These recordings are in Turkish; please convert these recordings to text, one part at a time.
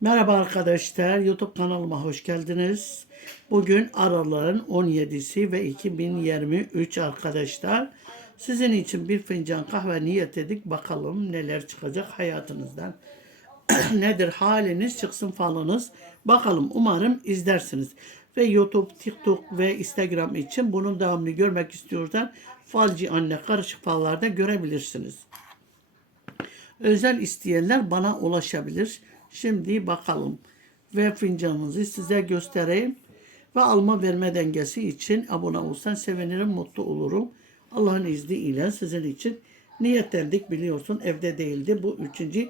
Merhaba arkadaşlar, YouTube kanalıma hoş geldiniz. Bugün araların 17'si ve 2023 arkadaşlar. Sizin için bir fincan kahve niyet edik. Bakalım neler çıkacak hayatınızdan. Nedir haliniz, çıksın falınız. Bakalım umarım izlersiniz. Ve YouTube, TikTok ve Instagram için bunun devamını görmek istiyorsan falcı anne karışık fallarda görebilirsiniz. Özel isteyenler bana ulaşabilir. Şimdi bakalım. Ve fincanınızı size göstereyim. Ve alma verme dengesi için abone olsan sevinirim, mutlu olurum. Allah'ın izniyle sizin için niyetlendik biliyorsun. Evde değildi. Bu üçüncü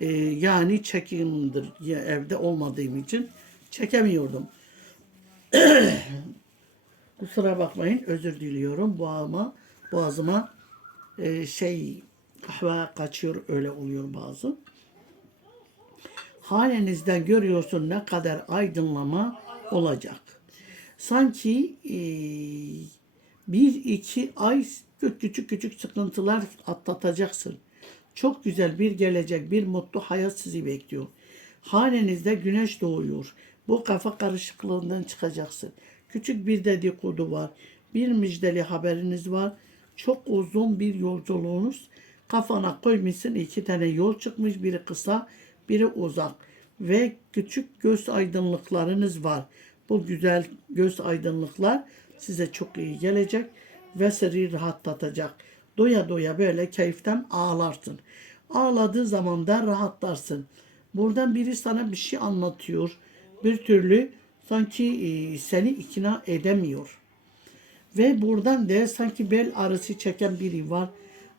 e, yani çekimdir. Ya, evde olmadığım için çekemiyordum. Kusura bakmayın özür diliyorum. Boğazıma, boğazıma e, şey kahve kaçıyor öyle oluyor bazı. Halinizden görüyorsun ne kadar aydınlama olacak. Sanki e, bir iki ay küçük küçük sıkıntılar atlatacaksın. Çok güzel bir gelecek, bir mutlu hayat sizi bekliyor. Hanenizde güneş doğuyor. Bu kafa karışıklığından çıkacaksın. Küçük bir dedikodu var. Bir müjdeli haberiniz var. Çok uzun bir yolculuğunuz. Kafana koymuşsun iki tane yol çıkmış. Biri kısa, biri uzak. Ve küçük göz aydınlıklarınız var. Bu güzel göz aydınlıklar size çok iyi gelecek ve sizi rahatlatacak. Doya doya böyle keyiften ağlarsın. Ağladığı zaman da rahatlarsın. Buradan biri sana bir şey anlatıyor. Bir türlü sanki e, seni ikna edemiyor. Ve buradan da sanki bel ağrısı çeken biri var.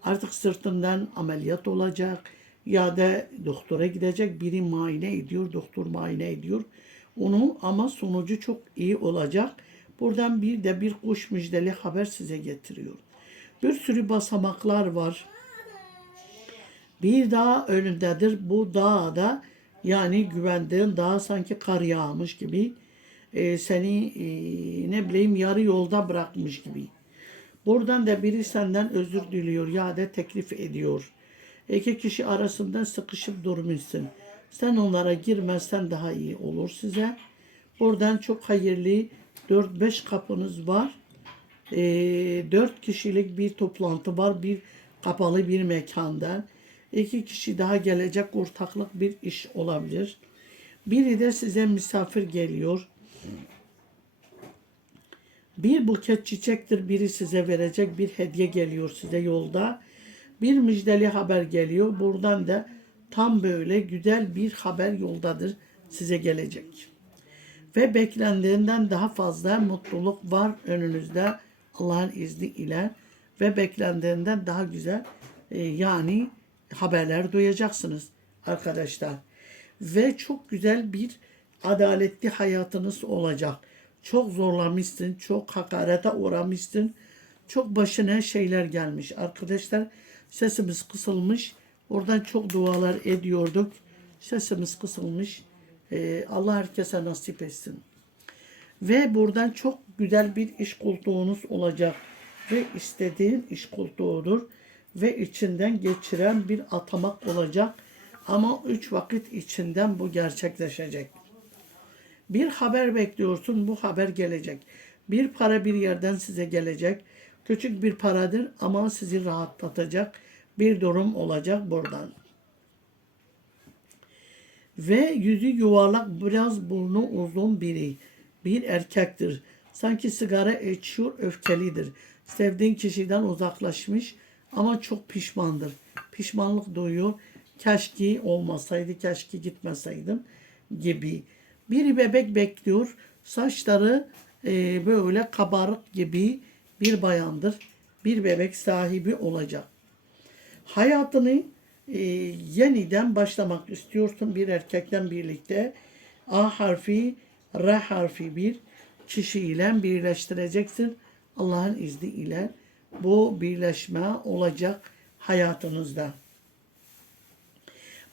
Artık sırtından ameliyat olacak ya da doktora gidecek. Biri muayene ediyor, doktor muayene ediyor. Onu ama sonucu çok iyi olacak. Buradan bir de bir kuş müjdeli haber size getiriyor. Bir sürü basamaklar var. Bir dağ önündedir. Bu dağda yani güvendiğin dağ sanki kar yağmış gibi e, seni e, ne bileyim yarı yolda bırakmış gibi. Buradan da biri senden özür diliyor ya da teklif ediyor. İki kişi arasında sıkışıp durmuşsun. Sen onlara girmezsen daha iyi olur size. Buradan çok hayırlı 4-5 kapınız var. E, 4 kişilik bir toplantı var. Bir kapalı bir mekanda. İki kişi daha gelecek ortaklık bir iş olabilir. Biri de size misafir geliyor. Bir buket çiçektir biri size verecek bir hediye geliyor size yolda. Bir müjdeli haber geliyor. Buradan da tam böyle güzel bir haber yoldadır size gelecek. Ve beklendiğinden daha fazla mutluluk var önünüzde Allah'ın izniyle ve beklendiğinden daha güzel e, yani haberler duyacaksınız arkadaşlar. Ve çok güzel bir adaletli hayatınız olacak. Çok zorlamışsın, çok hakarete uğramışsın. Çok başına şeyler gelmiş. Arkadaşlar sesimiz kısılmış. Oradan çok dualar ediyorduk. Sesimiz kısılmış. Ee, Allah herkese nasip etsin. Ve buradan çok güzel bir iş koltuğunuz olacak. Ve istediğin iş koltuğudur. Ve içinden geçiren bir atamak olacak. Ama üç vakit içinden bu gerçekleşecek. Bir haber bekliyorsun, bu haber gelecek. Bir para bir yerden size gelecek. Küçük bir paradır ama sizi rahatlatacak bir durum olacak buradan. Ve yüzü yuvarlak, biraz burnu uzun biri. Bir erkektir. Sanki sigara içiyor, öfkelidir. Sevdiğin kişiden uzaklaşmış ama çok pişmandır. Pişmanlık duyuyor. Keşke olmasaydı, keşke gitmeseydim gibi. Biri bebek bekliyor. Saçları e, böyle kabarık gibi bir bayandır. Bir bebek sahibi olacak. Hayatını e, yeniden başlamak istiyorsun bir erkekten birlikte. A harfi, R harfi bir kişiyle birleştireceksin. Allah'ın izniyle bu birleşme olacak hayatınızda.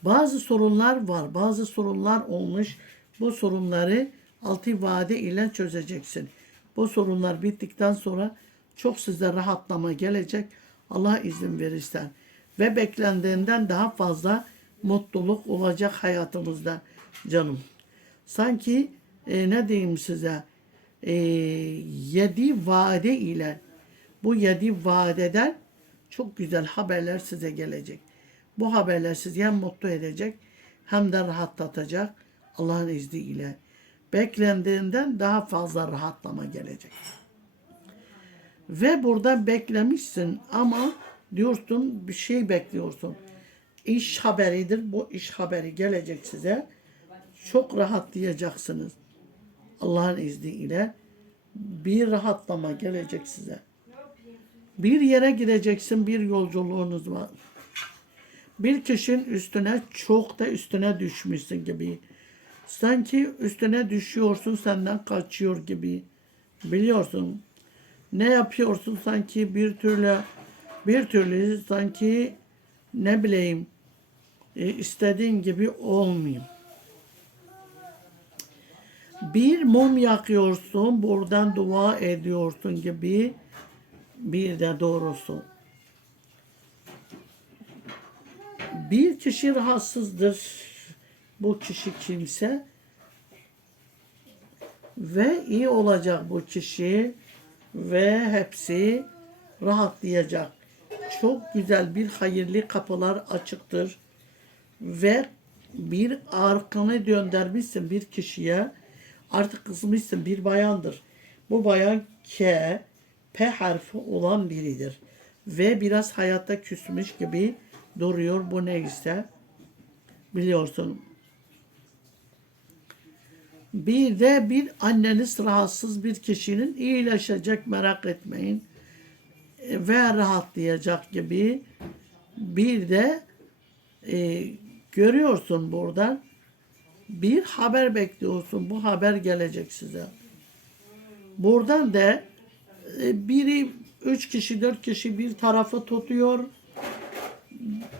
Bazı sorunlar var, bazı sorunlar olmuş. Bu sorunları altı vade ile çözeceksin. Bu sorunlar bittikten sonra çok size rahatlama gelecek. Allah izin verirse ve beklendiğinden daha fazla mutluluk olacak hayatımızda canım. Sanki e, ne diyeyim size e, yedi vade ile bu yedi vadeden çok güzel haberler size gelecek. Bu haberler sizi hem mutlu edecek hem de rahatlatacak Allah'ın izniyle. Beklendiğinden daha fazla rahatlama gelecek. Ve burada beklemişsin ama diyorsun bir şey bekliyorsun. İş haberidir. Bu iş haberi gelecek size. Çok rahatlayacaksınız. Allah'ın izniyle bir rahatlama gelecek size. Bir yere gideceksin, bir yolculuğunuz var. Bir kişinin üstüne çok da üstüne düşmüşsün gibi. Sanki üstüne düşüyorsun, senden kaçıyor gibi. Biliyorsun. Ne yapıyorsun sanki bir türlü bir türlü sanki ne bileyim e, istediğin gibi olmuyor. Bir mum yakıyorsun, buradan dua ediyorsun gibi bir de doğrusu. Bir kişi rahatsızdır. Bu kişi kimse ve iyi olacak bu kişi ve hepsi rahatlayacak. Çok güzel bir hayırlı kapılar açıktır ve bir arkanı döndürmüşsün bir kişiye artık kızmışsın bir bayandır. Bu bayan K, P harfi olan biridir. Ve biraz hayatta küsmüş gibi duruyor bu neyse. Biliyorsun. Bir de bir anneniz rahatsız bir kişinin iyileşecek merak etmeyin. E, Ve rahatlayacak gibi. Bir de e, görüyorsun buradan bir haber bekliyorsun. Bu haber gelecek size. Buradan da e, biri üç kişi dört kişi bir tarafı tutuyor.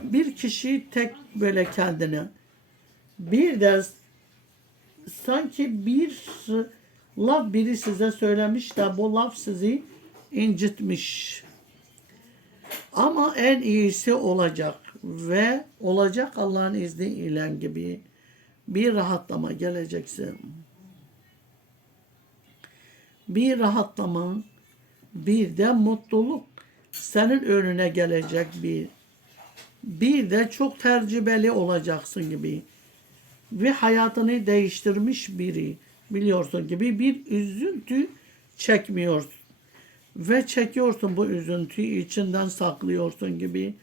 Bir kişi tek böyle kendini. Bir de sanki bir laf biri size söylemiş de bu laf sizi incitmiş. Ama en iyisi olacak ve olacak Allah'ın izniyle gibi bir rahatlama geleceksin. Bir rahatlama, bir de mutluluk senin önüne gelecek bir. Bir de çok tercibeli olacaksın gibi. Ve hayatını değiştirmiş biri biliyorsun gibi bir üzüntü çekmiyorsun. Ve çekiyorsun bu üzüntüyü içinden saklıyorsun gibi.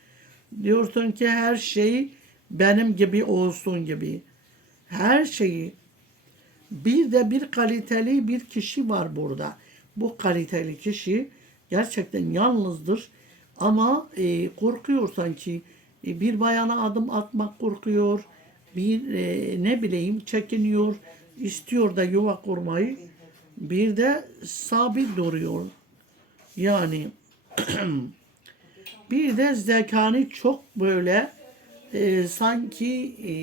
Diyorsun ki her şey benim gibi olsun gibi. Her şeyi. Bir de bir kaliteli bir kişi var burada. Bu kaliteli kişi gerçekten yalnızdır. Ama e, korkuyor sanki. E, bir bayana adım atmak korkuyor. Bir e, ne bileyim çekiniyor. istiyor da yuva kurmayı. Bir de sabit duruyor. Yani bir de zekanı çok böyle e, sanki e,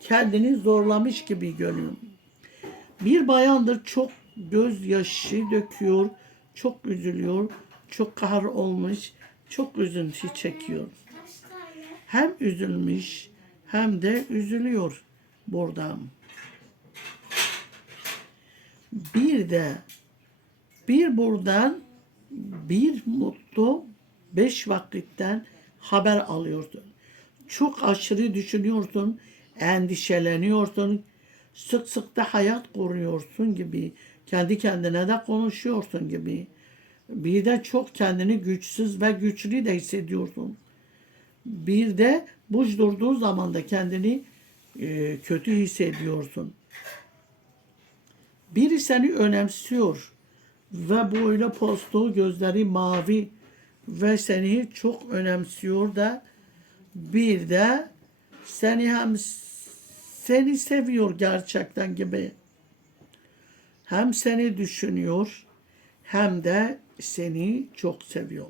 kendini zorlamış gibi görünüyor. Bir bayandır çok gözyaşı döküyor, çok üzülüyor, çok kahır olmuş, çok üzüntü çekiyor. Hem üzülmüş hem de üzülüyor buradan. Bir de bir buradan bir mutlu beş vakitten haber alıyorsun. Çok aşırı düşünüyorsun, endişeleniyorsun, sık sık da hayat kuruyorsun gibi, kendi kendine de konuşuyorsun gibi. Bir de çok kendini güçsüz ve güçlü de hissediyorsun. Bir de boş durduğun zaman da kendini e, kötü hissediyorsun. Biri seni önemsiyor ve böyle postu gözleri mavi ve seni çok önemsiyor da bir de seni hem seni seviyor gerçekten gibi. Hem seni düşünüyor hem de seni çok seviyor.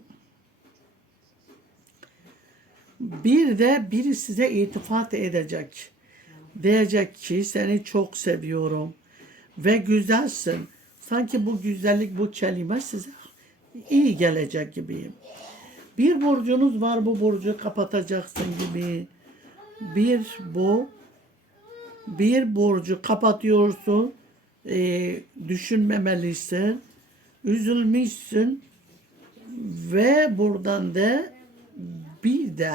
Bir de biri size itifat edecek. Diyecek ki seni çok seviyorum ve güzelsin. Sanki bu güzellik, bu kelime size iyi gelecek gibi. Bir borcunuz var bu borcu kapatacaksın gibi. Bir bu. Bir borcu kapatıyorsun. E, düşünmemelisin. Üzülmüşsün. Ve buradan da bir de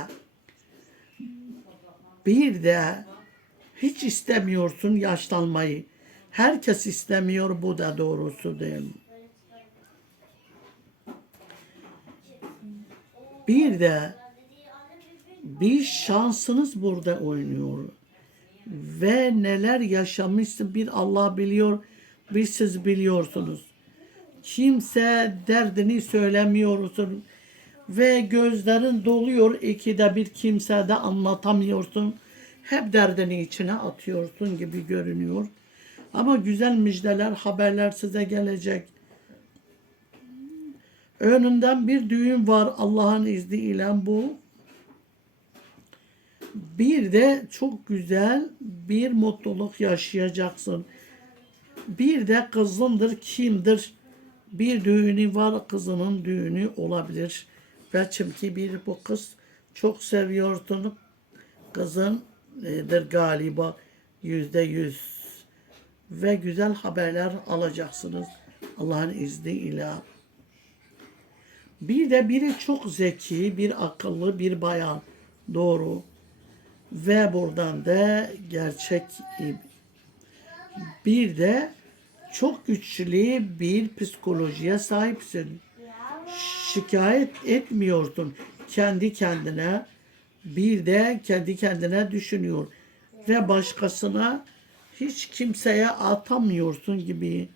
bir de hiç istemiyorsun yaşlanmayı. Herkes istemiyor bu da doğrusu değil mi? Bir de bir şansınız burada oynuyor. Ve neler yaşamışsın bir Allah biliyor, bir siz biliyorsunuz. Kimse derdini söylemiyorsun ve gözlerin doluyor ikide bir kimse de anlatamıyorsun. Hep derdini içine atıyorsun gibi görünüyor. Ama güzel müjdeler, haberler size gelecek. Önünden bir düğün var Allah'ın izniyle bu. Bir de çok güzel bir mutluluk yaşayacaksın. Bir de kızındır kimdir? Bir düğünü var kızının düğünü olabilir. Ve çünkü bir bu kız çok seviyorsun. Kızındır galiba yüzde yüz. Ve güzel haberler alacaksınız Allah'ın izniyle. Bir de biri çok zeki, bir akıllı, bir bayan. Doğru. Ve buradan da gerçek bir de çok güçlü bir psikolojiye sahipsin. Şikayet etmiyorsun kendi kendine. Bir de kendi kendine düşünüyor. Ve başkasına hiç kimseye atamıyorsun gibi.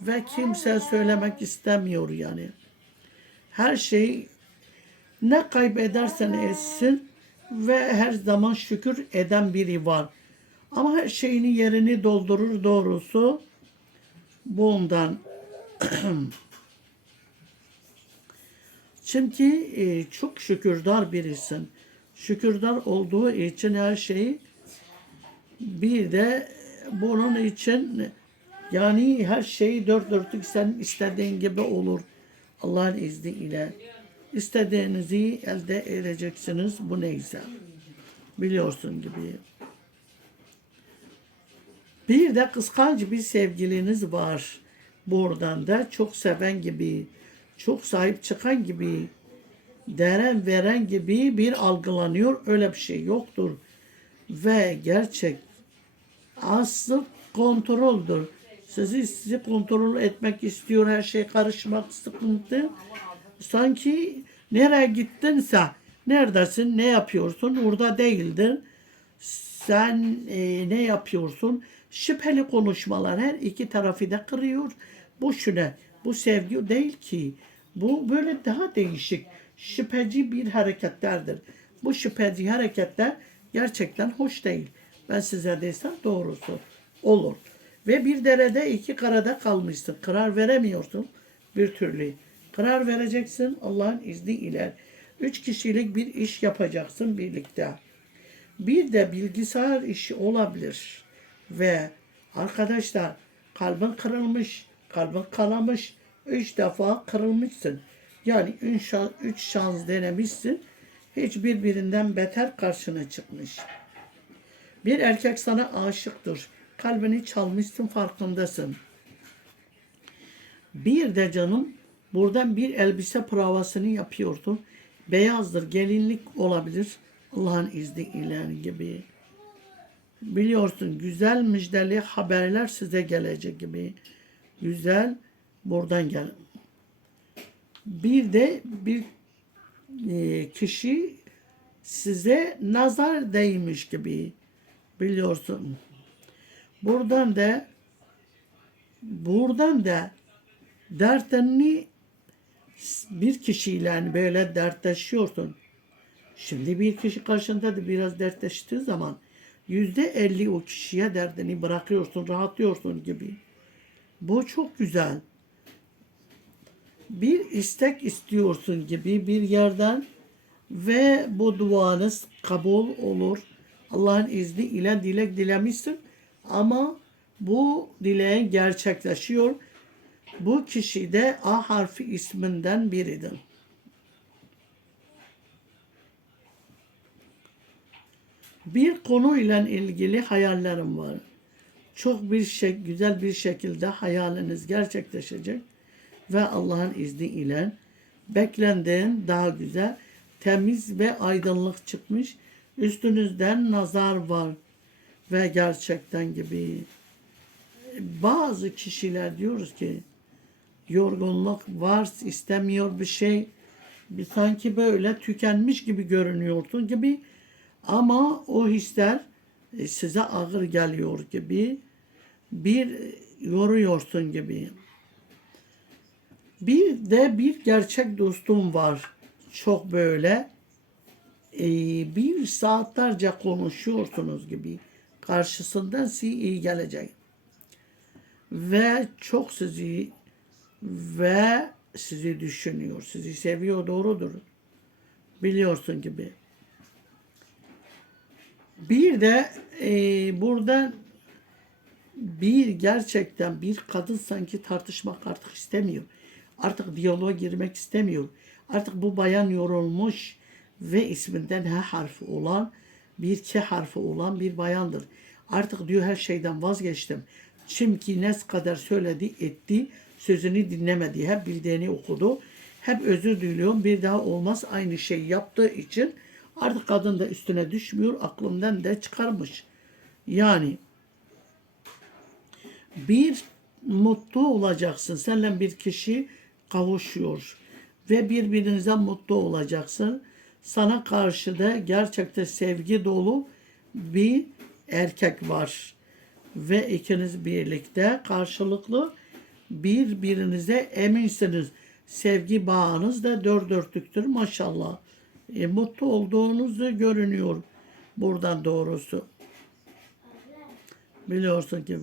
Ve kimse söylemek istemiyor yani. Her şey ne kaybedersen etsin ve her zaman şükür eden biri var. Ama her şeyini yerini doldurur doğrusu. Bundan. Çünkü e, çok şükürdar birisin. Şükürdar olduğu için her şeyi bir de bunun için yani her şeyi dört dörtlük sen istediğin gibi olur. Allah'ın izniyle. İstediğinizi elde edeceksiniz. Bu neyse. Biliyorsun gibi. Bir de kıskanç bir sevgiliniz var. Buradan da çok seven gibi, çok sahip çıkan gibi, deren veren gibi bir algılanıyor. Öyle bir şey yoktur. Ve gerçek asıl kontroldür. Sizi sizi kontrol etmek istiyor. Her şey karışmak sıkıntı. Sanki nereye gittinse neredesin, ne yapıyorsun orada değildir. Sen e, ne yapıyorsun? Şüpheli konuşmalar her iki tarafı da kırıyor. Bu şuna, bu sevgi değil ki. Bu böyle daha değişik, şüpheci bir hareketlerdir. Bu şüpheci hareketler gerçekten hoş değil. Ben size desem doğrusu olur. Ve bir derede iki karada kalmışsın. Karar veremiyorsun bir türlü. Karar vereceksin Allah'ın izniyle. Üç kişilik bir iş yapacaksın birlikte. Bir de bilgisayar işi olabilir. Ve arkadaşlar kalbin kırılmış, kalbin kanamış, üç defa kırılmışsın. Yani üç üç şans denemişsin. Hiç birbirinden beter karşına çıkmış. Bir erkek sana aşıktır. Kalbini çalmışsın farkındasın. Bir de canım buradan bir elbise provasını yapıyordun. Beyazdır, gelinlik olabilir. Allah'ın izniyle gibi. Biliyorsun güzel müjdeli haberler size gelecek gibi. Güzel buradan gel. Bir de bir e, kişi size nazar değmiş gibi biliyorsun. Buradan da buradan da dertlerini bir kişiyle böyle dertleşiyorsun. Şimdi bir kişi karşında da biraz dertleştiği zaman yüzde elli o kişiye derdini bırakıyorsun, rahatlıyorsun gibi. Bu çok güzel. Bir istek istiyorsun gibi bir yerden ve bu duanız kabul olur. Allah'ın izni ile dilek dilemişsin ama bu dileğin gerçekleşiyor. Bu kişi de A harfi isminden biridir. Bir konuyla ilgili hayallerim var. Çok bir şey, güzel bir şekilde hayaliniz gerçekleşecek ve Allah'ın izniyle beklendiğin daha güzel, temiz ve aydınlık çıkmış. Üstünüzden nazar var ve gerçekten gibi bazı kişiler diyoruz ki yorgunluk var, istemiyor bir şey. Bir sanki böyle tükenmiş gibi görünüyorsun gibi ama o hisler e, size ağır geliyor gibi bir yoruyorsun gibi. Bir de bir gerçek dostum var. Çok böyle e, bir saatlerce konuşuyorsunuz gibi. Karşısından size iyi gelecek. Ve çok sizi ve sizi düşünüyor. Sizi seviyor doğrudur. Biliyorsun gibi. Bir de e, burada bir gerçekten bir kadın sanki tartışmak artık istemiyor. Artık diyaloğa girmek istemiyor. Artık bu bayan yorulmuş ve isminden H harfi olan bir K harfi olan bir bayandır. Artık diyor her şeyden vazgeçtim. Çünkü ne kadar söyledi etti sözünü dinlemedi. Hep bildiğini okudu. Hep özür diliyorum. Bir daha olmaz aynı şey yaptığı için artık kadın da üstüne düşmüyor. Aklımdan da çıkarmış. Yani bir mutlu olacaksın. Seninle bir kişi kavuşuyor ve birbirinize mutlu olacaksın. Sana karşı da gerçekten sevgi dolu bir erkek var ve ikiniz birlikte karşılıklı birbirinize eminsiniz. Sevgi bağınız da dört dörtlüktür maşallah. E, mutlu olduğunuz da görünüyor buradan doğrusu. Biliyorsun ki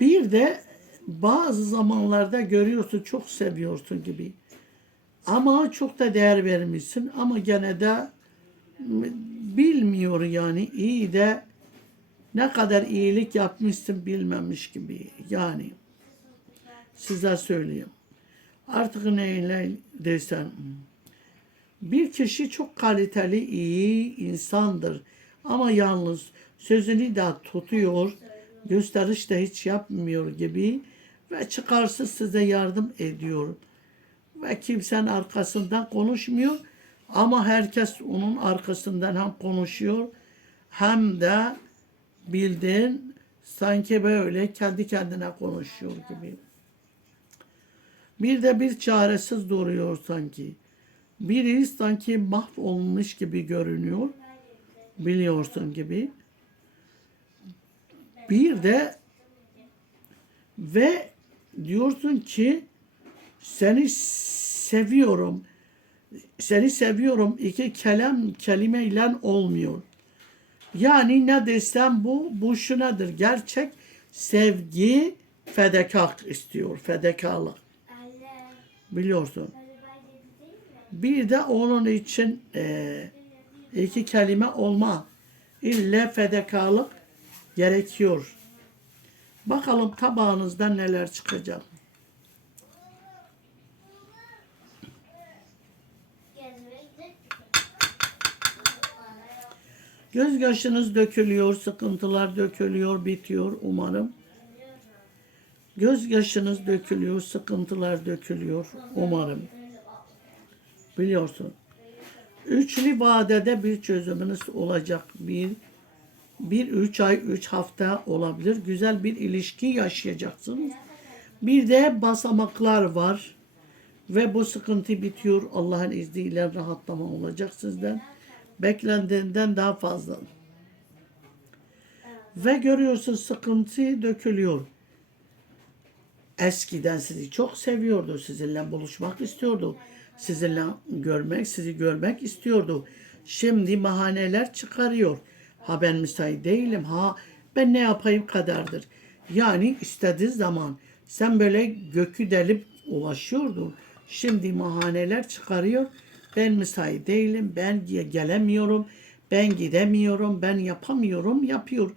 bir de bazı zamanlarda görüyorsun çok seviyorsun gibi. Ama çok da değer vermişsin ama gene de bilmiyor yani iyi de ne kadar iyilik yapmışsın bilmemiş gibi. Yani size söyleyeyim. Artık neyle desem. Bir kişi çok kaliteli, iyi insandır. Ama yalnız sözünü de tutuyor, gösteriş de hiç yapmıyor gibi ve çıkarsız size yardım ediyor. Ve kimsenin arkasından konuşmuyor ama herkes onun arkasından hem konuşuyor hem de bildiğin sanki böyle kendi kendine konuşuyor gibi. Bir de bir çaresiz duruyor sanki. Biri sanki mahvolmuş gibi görünüyor. Biliyorsun gibi. Bir de ve diyorsun ki seni seviyorum. Seni seviyorum iki kelam kelimeyle olmuyor. Yani ne desem bu, bu şunadır. Gerçek sevgi fedakarlık istiyor. Fedakarlık. Biliyorsun. Bir de onun için e, iki kelime olma. İlle fedakarlık gerekiyor. Bakalım tabağınızdan neler çıkacak. Göz yaşınız dökülüyor, sıkıntılar dökülüyor, bitiyor umarım. Göz yaşınız dökülüyor, sıkıntılar dökülüyor umarım. Biliyorsun. Üçlü vadede bir çözümünüz olacak. Bir, bir üç ay, üç hafta olabilir. Güzel bir ilişki yaşayacaksınız. Bir de basamaklar var. Ve bu sıkıntı bitiyor. Allah'ın izniyle rahatlama olacak sizden beklendiğinden daha fazla. Ve görüyorsun sıkıntı dökülüyor. Eskiden sizi çok seviyordu. Sizinle buluşmak istiyordu. Sizinle görmek, sizi görmek istiyordu. Şimdi mahaneler çıkarıyor. Ha ben müsait değilim. Ha ben ne yapayım kadardır. Yani istediği zaman sen böyle gökü delip ulaşıyordun. Şimdi mahaneler çıkarıyor ben müsait değilim, ben gelemiyorum, ben gidemiyorum, ben yapamıyorum, yapıyor.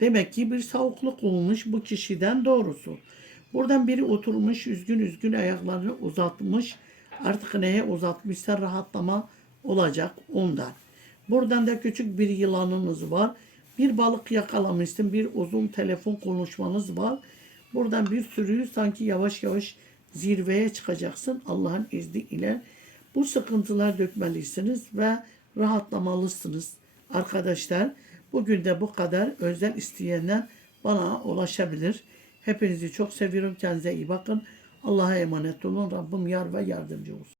Demek ki bir soğukluk olmuş bu kişiden doğrusu. Buradan biri oturmuş üzgün üzgün ayaklarını uzatmış. Artık neye uzatmışsa rahatlama olacak ondan. Buradan da küçük bir yılanınız var. Bir balık yakalamışsın. Bir uzun telefon konuşmanız var. Buradan bir sürü sanki yavaş yavaş zirveye çıkacaksın Allah'ın izniyle. Bu sıkıntılar dökmelisiniz ve rahatlamalısınız. Arkadaşlar bugün de bu kadar özel isteyenler bana ulaşabilir. Hepinizi çok seviyorum. Kendinize iyi bakın. Allah'a emanet olun. Rabbim yar ve yardımcı olsun.